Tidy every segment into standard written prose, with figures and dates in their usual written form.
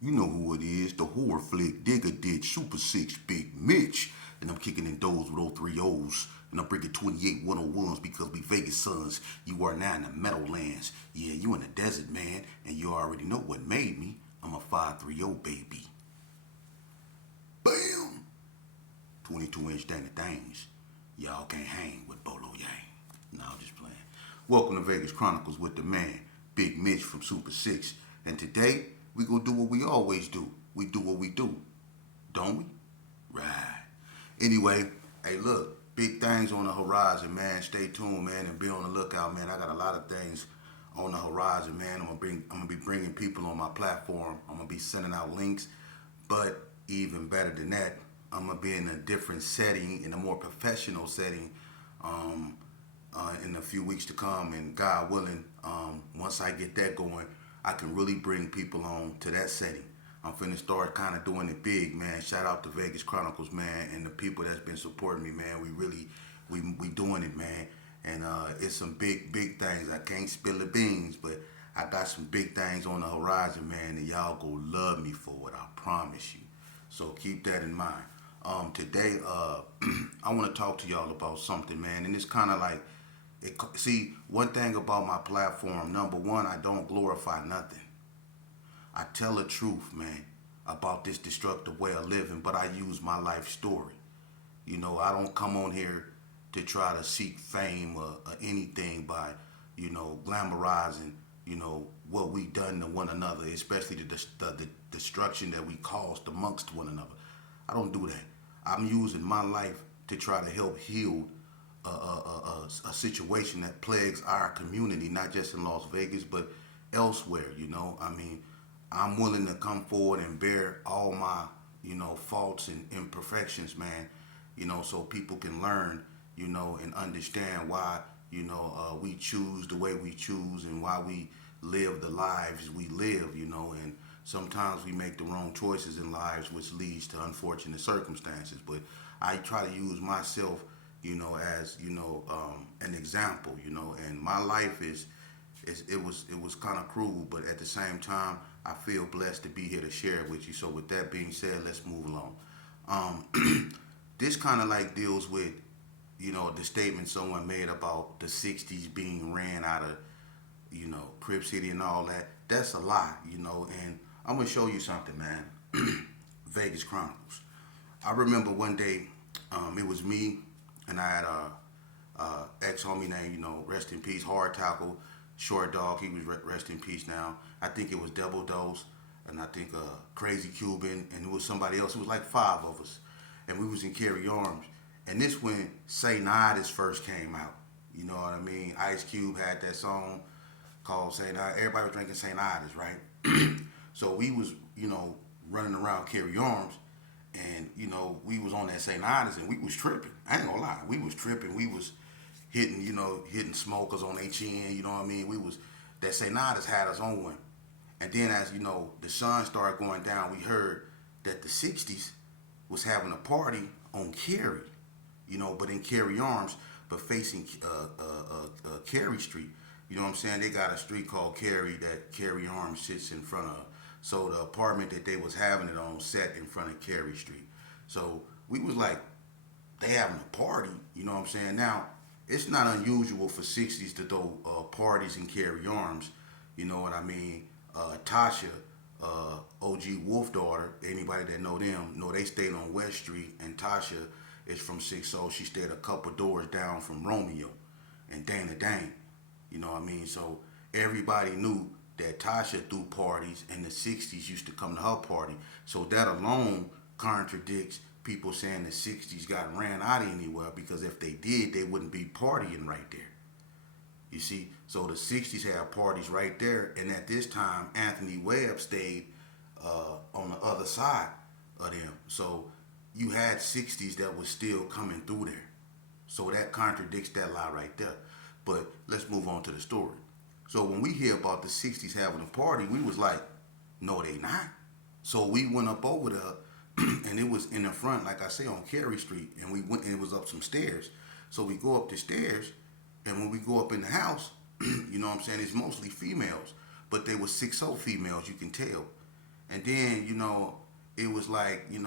You know who it is, the horror flick, Digger Ditch, Super 6, Big Mitch. And I'm kicking in those with 03 O's. And I'm bringing 28 101s because we Vegas sons. You are now in the Meadowlands. Yeah, you in the desert, man. And you already know what made me. I'm a 530 baby. Bam! 22-inch Danny Dames. Y'all can't hang with Bolo Yang. No, I'm just playing. Welcome to Vegas Chronicles with the man, Big Mitch from Super 6. And today, we gonna do what we always do. We do what we do. Don't we? Right. Anyway, hey look, big things on the horizon, man. Stay tuned, man, and be on the lookout, man. I got a lot of things on the horizon, man. I'm gonna be bringing people on my platform. I'm gonna be sending out links, but even better than that, I'm gonna be in a different setting, in a more professional setting, um, in a few weeks to come. And God willing, once I get that going, I can really bring people on to that setting. I'm finna start kind of doing it big, man. Shout out to Vegas Chronicles, man, and the people that's been supporting me, man. We really, we doing it, man. And it's some big things. I can't spill the beans, but I got some big things on the horizon, man, and y'all go love me for it. I promise you. So keep that in mind. Today, I want to talk to y'all about something, man, and it's kind of like, see, one thing about my platform. Number one, I don't glorify nothing. I tell the truth, man, about this destructive way of living, but I use my life story. You know, I don't come on here to try to seek fame or anything by, glamorizing, what we done to one another, especially the destruction that we caused amongst one another. I don't do that. I'm using my life to try to help heal a situation that plagues our community, not just in Las Vegas, but elsewhere. I mean, I'm willing to come forward and bear all my, faults and imperfections, man, so people can learn, and understand why, we choose the way we choose and why we live the lives we live, and sometimes we make the wrong choices in lives, which leads to unfortunate circumstances. But I try to use myself, as an example, and my life it was kind of cruel, but at the same time, I feel blessed to be here to share it with you. So with that being said, let's move along. This kind of like deals with, the statement someone made about the '60s being ran out of, Crib City and all that. That's a lie, and I'm gonna show you something, man. Vegas Chronicles. I remember one day, it was me, and I had a ex homie named, rest in peace, Hard Tackle, Short Dog. He was rest in peace now. I think it was Double Dose, and I think Crazy Cuban, and it was somebody else. It was like five of us, and we was in Carey Arms. And this when Say Nidus first came out. You know what I mean? Ice Cube had that song called Say Nidus. Everybody was drinking Say Nidus, right? So we was, running around Carey Arms, and we was on that St. Nidus, and we was tripping. I ain't gonna lie, we was tripping. We was hitting smokers on their chin. You know what I mean? We was that St. Nidus had us on one. And then as the sun started going down, we heard that the '60s was having a party on Carey, but in Carey Arms, but facing Carey Street. You know what I'm saying? They got a street called Carey that Carey Arms sits in front of. So the apartment that they was having it on sat in front of Carey Street. So we was like, they having a party. You know what I'm saying? Now, it's not unusual for '60s to throw parties in Carey Arms. You know what I mean? Tasha, OG Wolf daughter, anybody that know them, know they stayed on West Street, and Tasha is from 6-0. She stayed a couple doors down from Romeo and Dana Dane. You know what I mean? So everybody knew that Tasha threw parties and the '60s used to come to her party. So that alone contradicts people saying the '60s got ran out of anywhere, because if they did, they wouldn't be partying right there. You see? So the '60s had parties right there, and at this time, Anthony Webb stayed on the other side of them. So you had '60s that was still coming through there. So that contradicts that lie right there. But let's move on to the story. So when we hear about the '60s having a party, we was like, no, they not. So we went up over there, and it was in the front, like I say, on Carey Street, and we went, and it was up some stairs. So we go up the stairs, and when we go up in the house, you know what I'm saying, it's mostly females, but they were 6-0 females, you can tell. And then, it was like, they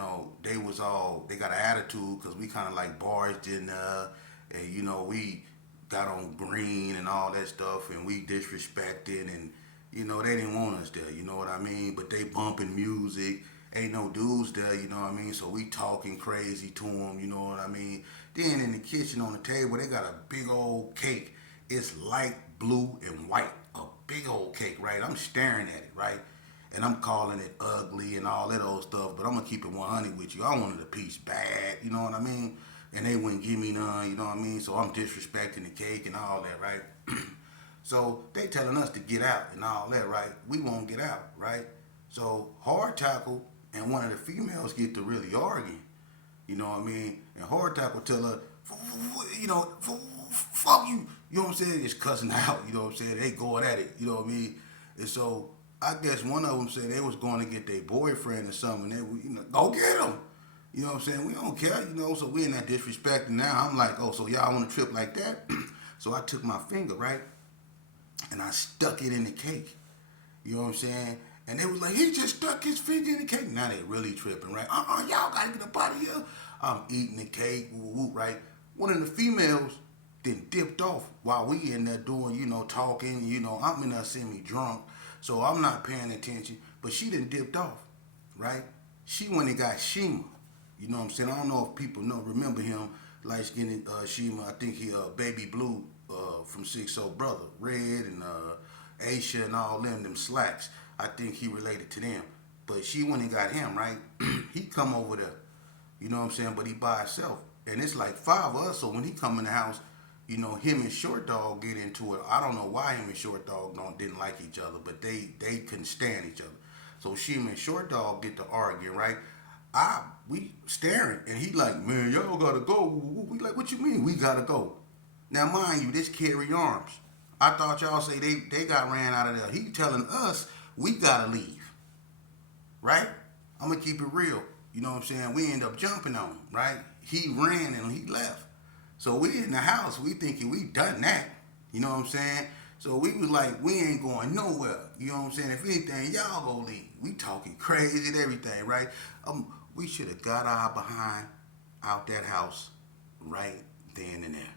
got an attitude because we kind of like barged in and, we got on green and all that stuff and we disrespected and, they didn't want us there, you know what I mean? But they bumping music, ain't no dudes there, you know what I mean? So we talking crazy to them, you know what I mean? Then in the kitchen on the table, they got a big old cake. It's light blue and white, a big old cake, right? I'm staring at it, right? And I'm calling it ugly and all that old stuff, but I'm gonna keep it 100 with you. I wanted a piece bad, you know what I mean? And they wouldn't give me none, you know what I mean? So I'm disrespecting the cake and all that, right? So they telling us to get out and all that, right? We won't get out, right? So hard tackle and one of the females get to really arguing, you know what I mean? And hard tackle tell her, fuck you, you know what I'm saying? It's cussing out, you know what I'm saying? They going at it, you know what I mean? And so I guess one of them said they was going to get their boyfriend or something. They, go get him. You know what I'm saying? We don't care, so we in that disrespect. And now I'm like, oh, so y'all want to trip like that? So I took my finger, right? And I stuck it in the cake. You know what I'm saying? And they was like, he just stuck his finger in the cake. Now they really tripping, right? Y'all got to get up out of here. I'm eating the cake, right? One of the females then dipped off while we in there doing, talking. I'm in there semi-drunk. So I'm not paying attention. But she done dipped off, right? She went and got Shima. You know what I'm saying? I don't know if people remember him, light skinned Shima. I think he Baby Blue from 6 Soul Brother. Red and Aisha and all them slacks. I think he related to them. But she went and got him, right? He come over there. You know what I'm saying? But he by himself. And it's like 5 of us. So when he come in the house, him and Short Dog get into it. I don't know why him and Short Dog didn't like each other, but they couldn't stand each other. So Shima and Short Dog get to arguing, right? We staring, and he like, man, y'all gotta go. We like, what you mean? We gotta go. Now, mind you, this Carey Arms. I thought y'all say they got ran out of there. He telling us we gotta leave, right? I'm gonna keep it real. You know what I'm saying? We end up jumping on him, right? He ran and he left. So we in the house, we thinking we done that. You know what I'm saying? So we was like, we ain't going nowhere. You know what I'm saying? If anything, y'all go leave. We talking crazy and everything, right? We should have got our behind out that house right then and there.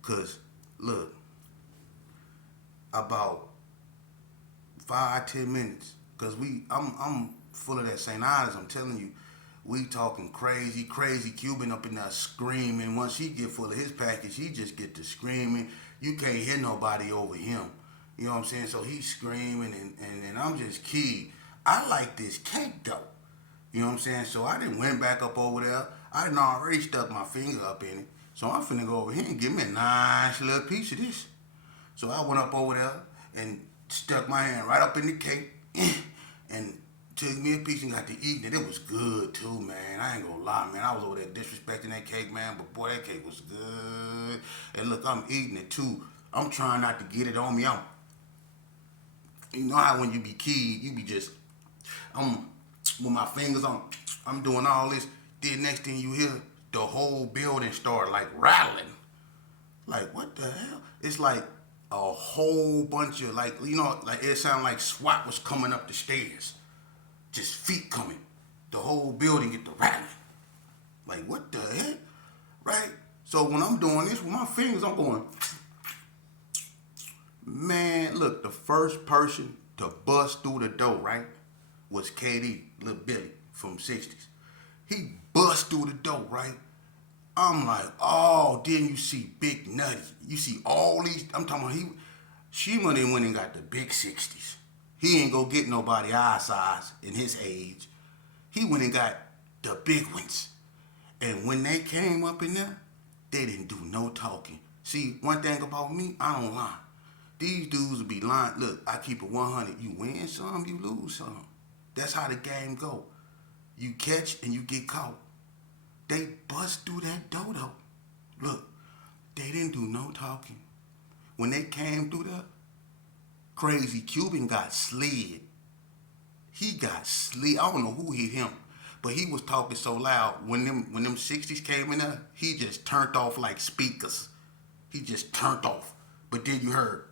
Cause look, about 5-10 minutes, cause I'm full of that St. Ides, I'm telling you. We talking crazy Cuban up in there screaming. Once he get full of his package, he just get to screaming. You can't hear nobody over him. You know what I'm saying? So he's screaming and I'm just keyed. I like this cake though. You know what I'm saying? So I done went back up over there. I done already stuck my finger up in it. So I'm finna go over here and give me a nice little piece of this. So I went up over there and stuck my hand right up in the cake and took me a piece and got to eating it. It was good too, man. I ain't gonna lie, man. I was over there disrespecting that cake, man. But boy, that cake was good. And look, I'm eating it too. I'm trying not to get it on me. You know how when you be keyed, you be just, with my fingers on, I'm doing all this. Then next thing you hear, the whole building start like rattling. Like, what the hell? It's like a whole bunch of like it sounded like SWAT was coming up the stairs. Just feet coming. The whole building get to rattling. Like, what the heck? Right? So when I'm doing this with my fingers, I'm going, man, look, the first person to bust through the door, right, was KD, little Billy from 60s. He bust through the door, right? I'm like, oh, then you see Big Nutty. You see all these, I'm talking about she went and got the big 60s. He ain't go get nobody our size in his age. He went and got the big ones. And when they came up in there, they didn't do no talking. See, one thing about me, I don't lie. These dudes will be lying. Look, I keep it 100. You win some, you lose some. That's how the game go. You catch and you get caught. They bust through that door though. Look, they didn't do no talking. When they came through there, Crazy Cuban got slid. He got slid. I don't know who hit him, but he was talking so loud. When them 60s came in there, he just turned off like speakers. He just turned off. But then you heard,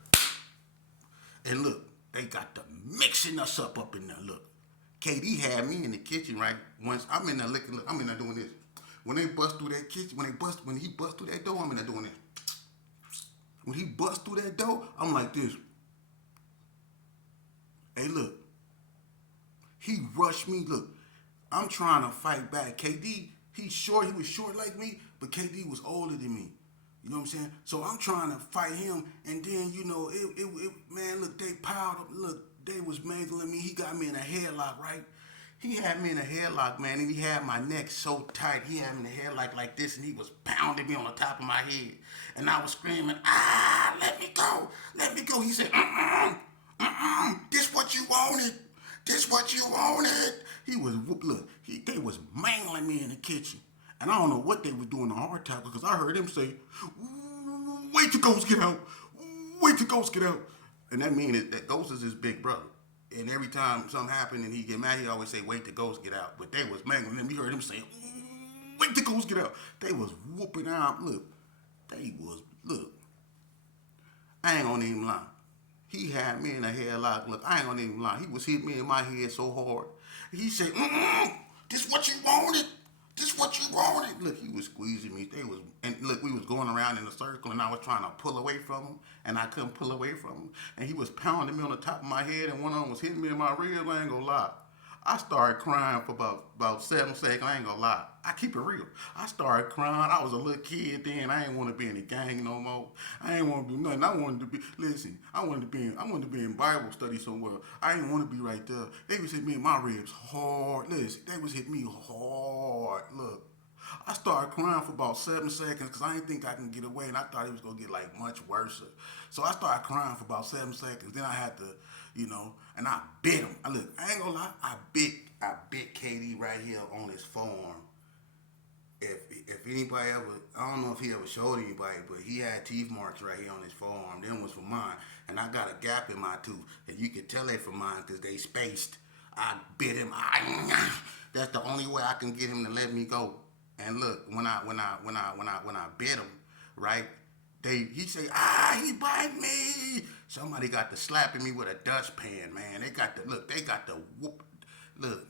and look, They got the mixing us up in there. Look, KD had me in the kitchen, right? Once I'm in there looking, I'm in there doing this. When they bust through that kitchen, when he bust through that door, I'm in there doing this. When he bust through that door, I'm like this. Hey, look, he rushed me. Look, I'm trying to fight back. KD, he's short. He was short like me, but KD was older than me. You know what I'm saying? So I'm trying to fight him, and then man, look, they piled up. Look, they was mangling me. He got me in a headlock, right? He had me in a headlock, man, and he had my neck so tight. He had me in a headlock like this, and he was pounding me on the top of my head, and I was screaming, let me go, let me go. He said, this what you wanted. This what you wanted. He was look. They was mangling me in the kitchen, and I don't know what they was doing the hard tackle because I heard him say, "Wait till Ghost get out. Wait till Ghost get out." And that means that Ghost is his big brother. And every time something happened and he get mad, he always say, "Wait till Ghost get out." But they was mangling him. You heard him say, "Wait till Ghost get out." They was whooping out. Look, they was look. I ain't gonna even lie. He had me in a headlock. Look, I ain't gonna even lie. He was hitting me in my head so hard. He said, this what you wanted. This what you wanted. Look, he was squeezing me. And look, we was going around in a circle, and I was trying to pull away from him, and I couldn't pull away from him. And he was pounding me on the top of my head, and one of them was hitting me in my ribs. I ain't gonna lie. I started crying for about 7 seconds. I ain't gonna lie. I keep it real. I started crying. I was a little kid then. I ain't want to be in the gang no more. I ain't want to do nothing. I wanted to be. Listen. I wanted to be in Bible study somewhere. I didn't want to be right there. They was hitting me in my ribs hard. Listen. They was hitting me hard. Look. I started crying for about 7 seconds because I didn't think I can get away, and I thought it was gonna get like much worse. So I started crying for about 7 seconds. Then I had to, and I bit him. Look, I ain't gonna lie, I bit KD right here on his forearm. If anybody ever, I don't know if he ever showed anybody, but he had teeth marks right here on his forearm. Them was for mine, and I got a gap in my tooth, and you could tell they for mine because they spaced. I bit him. That's the only way I can get him to let me go. And look, when I bit him, right? He say, he bite me. Somebody got to slapping me with a dustpan, man. They got the whoop. Look,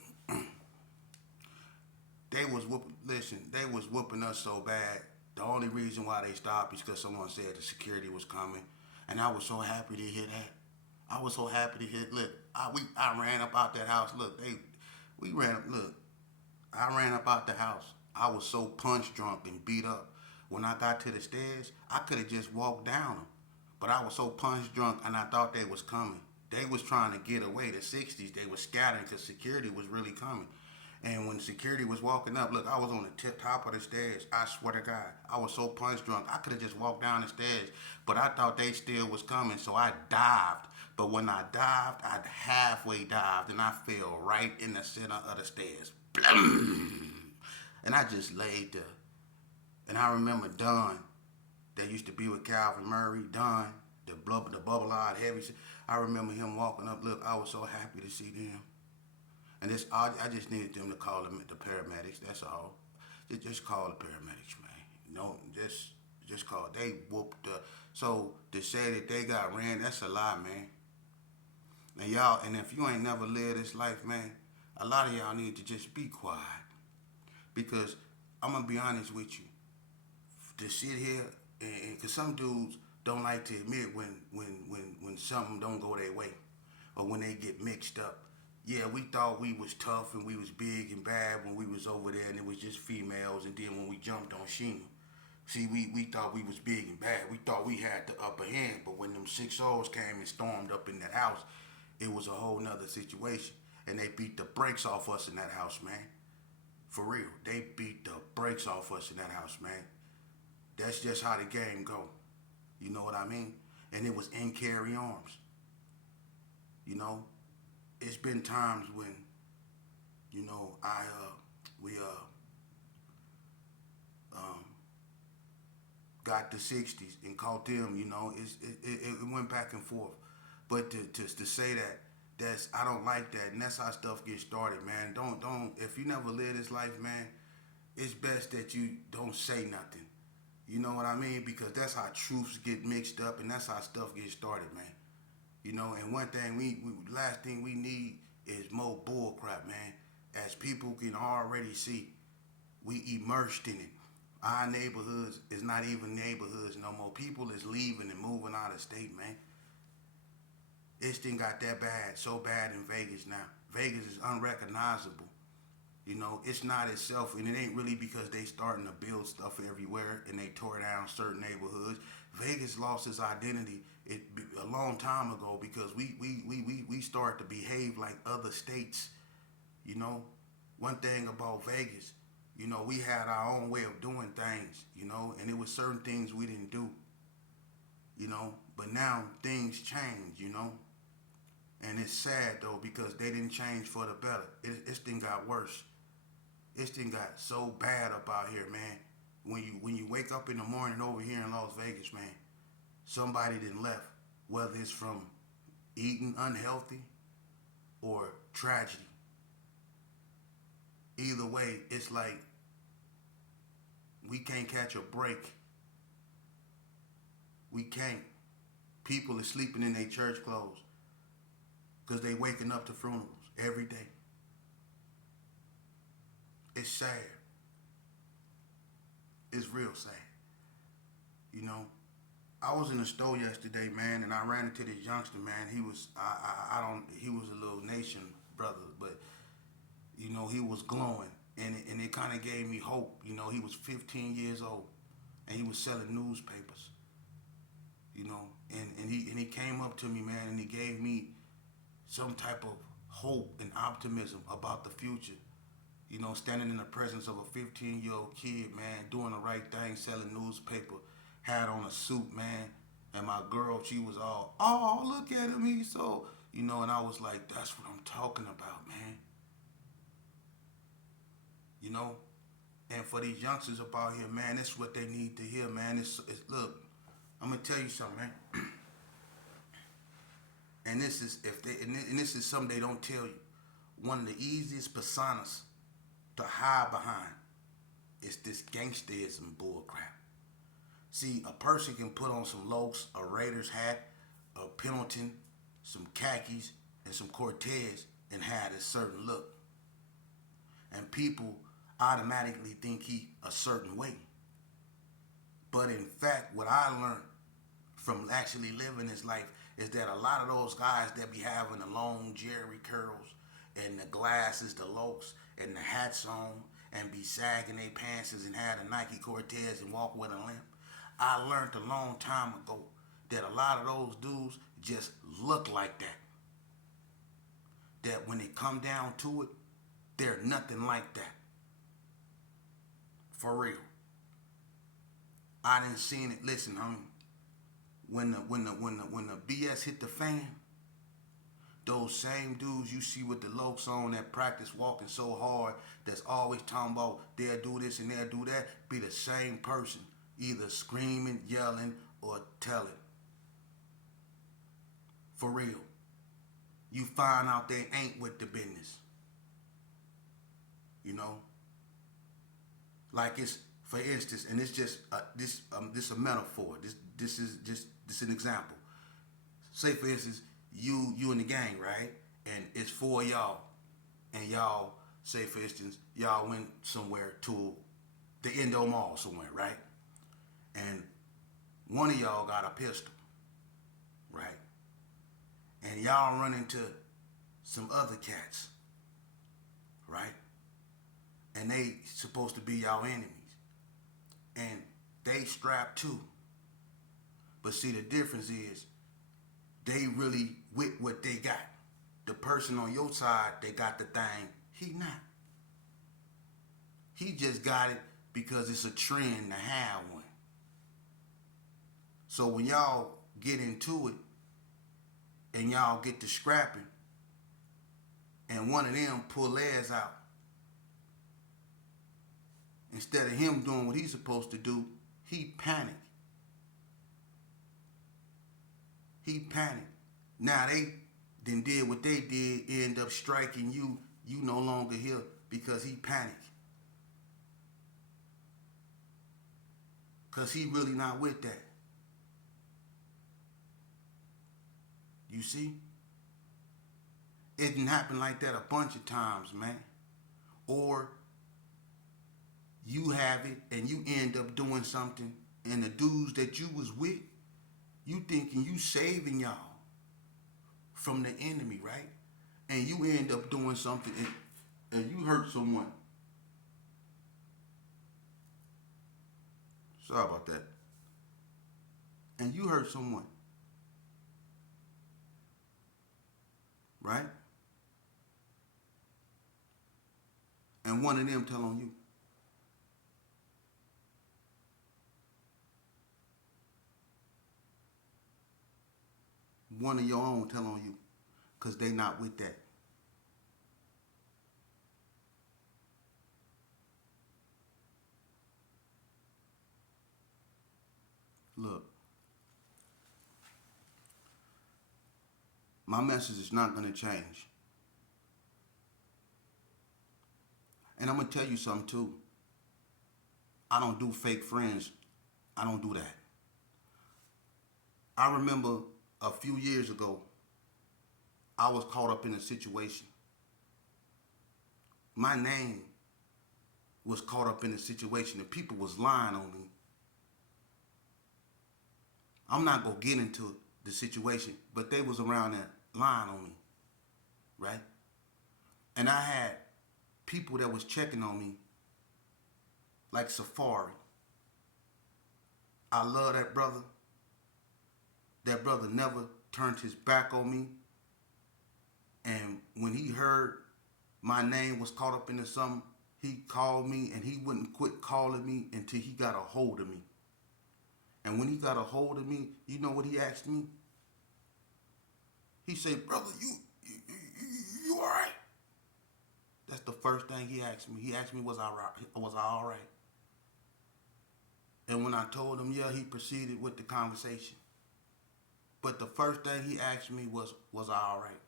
they was whooping. Listen, they was whooping us so bad. The only reason why they stopped is because someone said the security was coming, and I was so happy to hear that. I was so happy to hear. Look, I ran up out that house. Look, we ran up. Look, I ran up out the house. I was so punch drunk and beat up. When I got to the stairs, I could have just walked down them. But I was so punch drunk and I thought they was coming. They was trying to get away. The 60s, they was scattering because security was really coming. And when security was walking up, look, I was on the top of the stairs. I swear to God, I was so punch drunk. I could have just walked down the stairs. But I thought they still was coming, so I dived. But when I dived, I halfway dived and I fell right in the center of the stairs. Blum! And I just laid there. And I remember Don, that used to be with Calvin Murray, Don, the bubble-eyed heavy. I remember him walking up. Look, I was so happy to see them. And I just needed them to call them the paramedics. That's all. Just call the paramedics, man. Just call. They whooped up. So to say that they got ran, that's a lie, man. And y'all, and if you ain't never lived this life, man, a lot of y'all need to just be quiet. Because I'm gonna be honest with you, to sit here and because some dudes don't like to admit when something don't go their way, or when they get mixed up. Yeah, we thought we was tough and we was big and bad when we was over there, and it was just females. And then when we jumped on Sheena, see, we thought we was big and bad. We thought we had the upper hand. But when them 6-0s came and stormed up in that house, it was a whole nother situation, and they beat the brakes off us in that house, man. For real, they beat the brakes off us in that house, man. That's just how the game go. You know what I mean? And it was in Carey arms. You know, it's been times when, we got the 60s and caught them. It went back and forth. But to say that's I don't like that, and that's how stuff gets started, man. Don't if you never live this life, man, it's best that you don't say nothing. You know what I mean? Because that's how truths get mixed up, and that's how stuff gets started, man. You know, and one thing last thing we need is more bull crap, man. As people can already see, we immersed in it. Our neighborhoods is not even neighborhoods no more. People is leaving and moving out of state, man. This thing got that bad, so bad in Vegas now. Vegas is unrecognizable. You know, it's not itself, and it ain't really because they starting to build stuff everywhere and they tore down certain neighborhoods. Vegas lost its identity a long time ago because we started to behave like other states. You know, one thing about Vegas, you know, we had our own way of doing things, you know, and it was certain things we didn't do, you know, but now things change, you know, and it's sad though because they didn't change for the better. This thing got worse. This thing got so bad up out here, man. When you wake up in the morning over here in Las Vegas, man, somebody done left, whether it's from eating unhealthy or tragedy. Either way, it's like we can't catch a break. We can't. People are sleeping in their church clothes because they waking up to funerals every day. It's sad. It's real sad. You know, I was in the store yesterday, man, and I ran into this youngster, man. He was, he was a little nation brother, but you know, he was glowing, and it kind of gave me hope. You know, he was 15 years old, and he was selling newspapers. You know, and he came up to me, man, and he gave me some type of hope and optimism about the future. You know, standing in the presence of a 15-year-old kid, man, doing the right thing, selling newspaper, had on a suit, man, and my girl, she was all, oh, look at him, he's so, you know, and I was like, that's what I'm talking about, man. You know, and for these youngsters up out here, man, that's what they need to hear, man. It's look, I'm gonna tell you something, man. And this is and this is something they don't tell you. One of the easiest personas to hide behind is this gangsterism bullcrap. See, a person can put on some Lokes, a Raiders hat, a Pendleton, some khakis, and some Cortez and have a certain look. And people automatically think he a certain way. But in fact, what I learned from actually living this life is that a lot of those guys that be having the long Jerry curls and the glasses, the Lokes, and the hats on, and be sagging their pants and had a Nike Cortez and walk with a limp. I learned a long time ago that a lot of those dudes just look like that. That when it come down to it, they're nothing like that. For real. I didn't seen it. Listen, homie. When the BS hit the fan, those same dudes you see with the Lokes on that practice walking so hard, that's always talking about they'll do this and they'll do that, be the same person, either screaming, yelling, or telling. For real. You find out they ain't with the business. You know? Like it's, for instance, and it's just this a metaphor. This is an example. Say for instance, you in the gang, right? And it's four of y'all, and y'all say for instance, y'all went somewhere to the Indo Mall somewhere, right? And one of y'all got a pistol, right? And y'all run into some other cats, right? And they supposed to be y'all enemies. And they strapped too. But see, the difference is they really with what they got. The person on your side, they got the thing. He not. He just got it because it's a trend to have one. So when y'all get into it and y'all get to scrapping and one of them pull theirs out, instead of him doing what he's supposed to do, he panicked. He panicked. Now they then did what they did, end up striking you. You no longer here because he panicked. Because he really not with that. You see? It didn't happen like that a bunch of times, man. Or you have it and you end up doing something, and the dudes that you was with, you thinking you saving y'all from the enemy, right? And you end up doing something and you hurt someone. Sorry about that. And you hurt someone, right? And one of them tell on you. One of your own tell on you. Because they not with that. Look, my message is not going to change. And I'm going to tell you something too. I don't do fake friends. I don't do that. I remember a few years ago, I was caught up in a situation. My name was caught up in a situation and people was lying on me. I'm not going to get into the situation, but they was around there lying on me, right? And I had people that was checking on me like Safari. I love that brother. That brother never turned his back on me. And when he heard my name was caught up into something, he called me and he wouldn't quit calling me until he got a hold of me. And when he got a hold of me, you know what he asked me? He said, brother, you all right? That's the first thing he asked me. He asked me, was I all right? And when I told him, yeah, he proceeded with the conversation. But the first thing he asked me was I all right?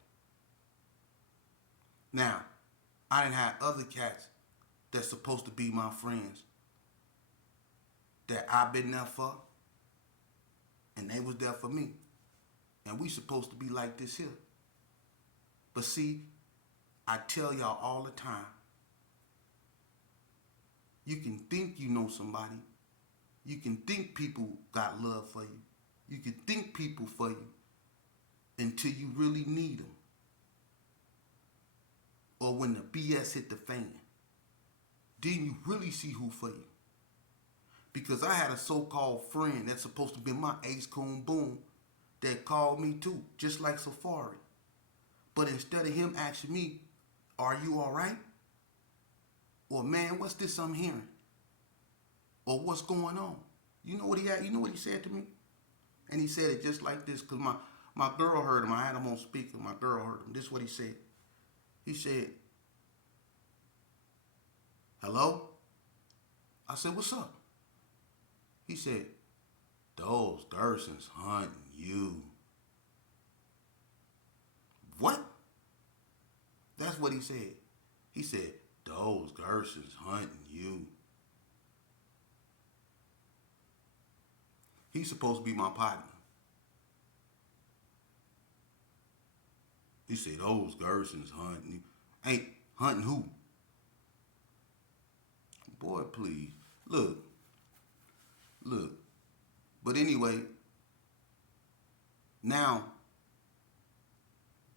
Now, I didn't have other cats that's supposed to be my friends that I've been there for, and they was there for me. And we supposed to be like this here. But see, I tell y'all all the time, you can think you know somebody. You can think people got love for you. You can think people for you until you really need them. Or when the BS hit the fan. Then you really see who for you. Because I had a so-called friend that's supposed to be my ace coon boom that called me too, just like Safari. But instead of him asking me, are you all right? Or man, what's this I'm hearing? Or what's going on? You know what he said to me? And he said it just like this, because my girl heard him. I had him on speaker. My girl heard him. This is what he said. He said, hello? I said, what's up? He said, those Gersons hunting you. What? That's what he said. He said, those Gersons hunting you. He's supposed to be my partner. He said, those Gersons hunting you. Ain't hunting who? Boy, please. Look. But anyway, now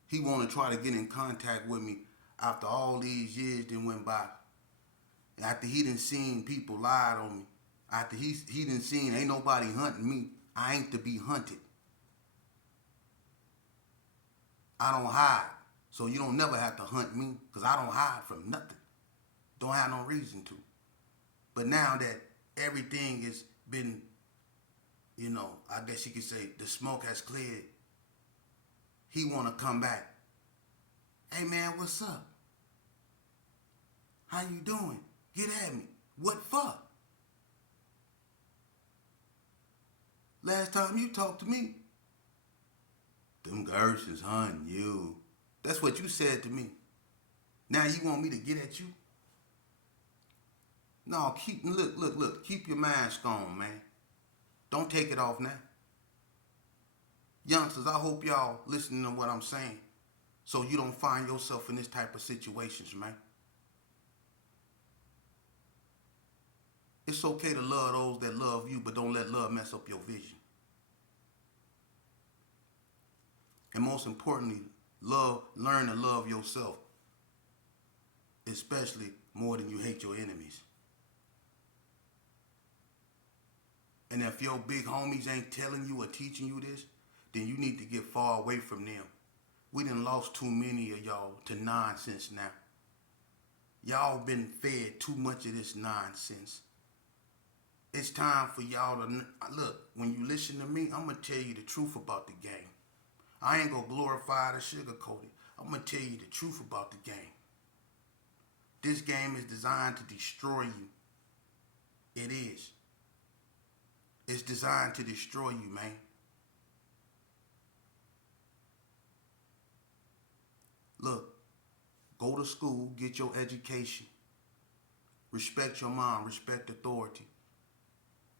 he want to try to get in contact with me after all these years that went by. After he done seen people lied on me. After he done seen ain't nobody hunting me. I ain't to be hunted. I don't hide. So you don't never have to hunt me because I don't hide from nothing. Don't have no reason to. But now that everything has been, I guess you could say the smoke has cleared, he want to come back. Hey man, what's up? How you doing? Get at me. What for? Last time you talked to me, them Gersons hunting you. That's what you said to me. Now you want me to get at you? No, look. Keep your mask on, man. Don't take it off now. Youngsters, I hope y'all listening to what I'm saying so you don't find yourself in this type of situations, man. It's okay to love those that love you, but don't let love mess up your vision. And most importantly, learn to love yourself, especially more than you hate your enemies. And if your big homies ain't telling you or teaching you this, then you need to get far away from them. We done lost too many of y'all to nonsense now. Y'all been fed too much of this nonsense. It's time for y'all to look. When you listen to me, I'm gonna tell you the truth about the game. I ain't gonna glorify it or sugarcoat it. I'm gonna tell you the truth about the game. This game is designed to destroy you. It is. It's designed to destroy you, man. Look, go to school, get your education. Respect your mom, respect authority.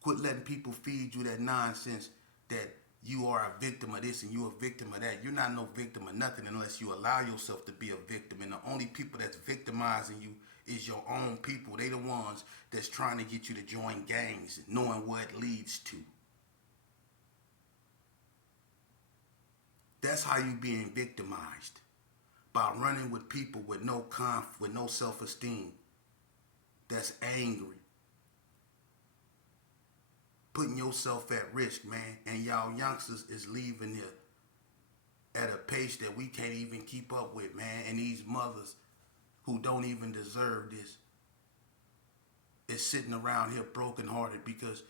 Quit letting people feed you that nonsense that you are a victim of this and you're a victim of that. You're not no victim of nothing unless you allow yourself to be a victim. And the only people that's victimizing you is your own people. They the ones that's trying to get you to join gangs, knowing what it leads to. That's how you being victimized. By running with people with with no self-esteem. That's angry. Putting yourself at risk, man. And y'all youngsters is leaving here at a pace that we can't even keep up with, man. And these mothers who don't even deserve this is sitting around here brokenhearted because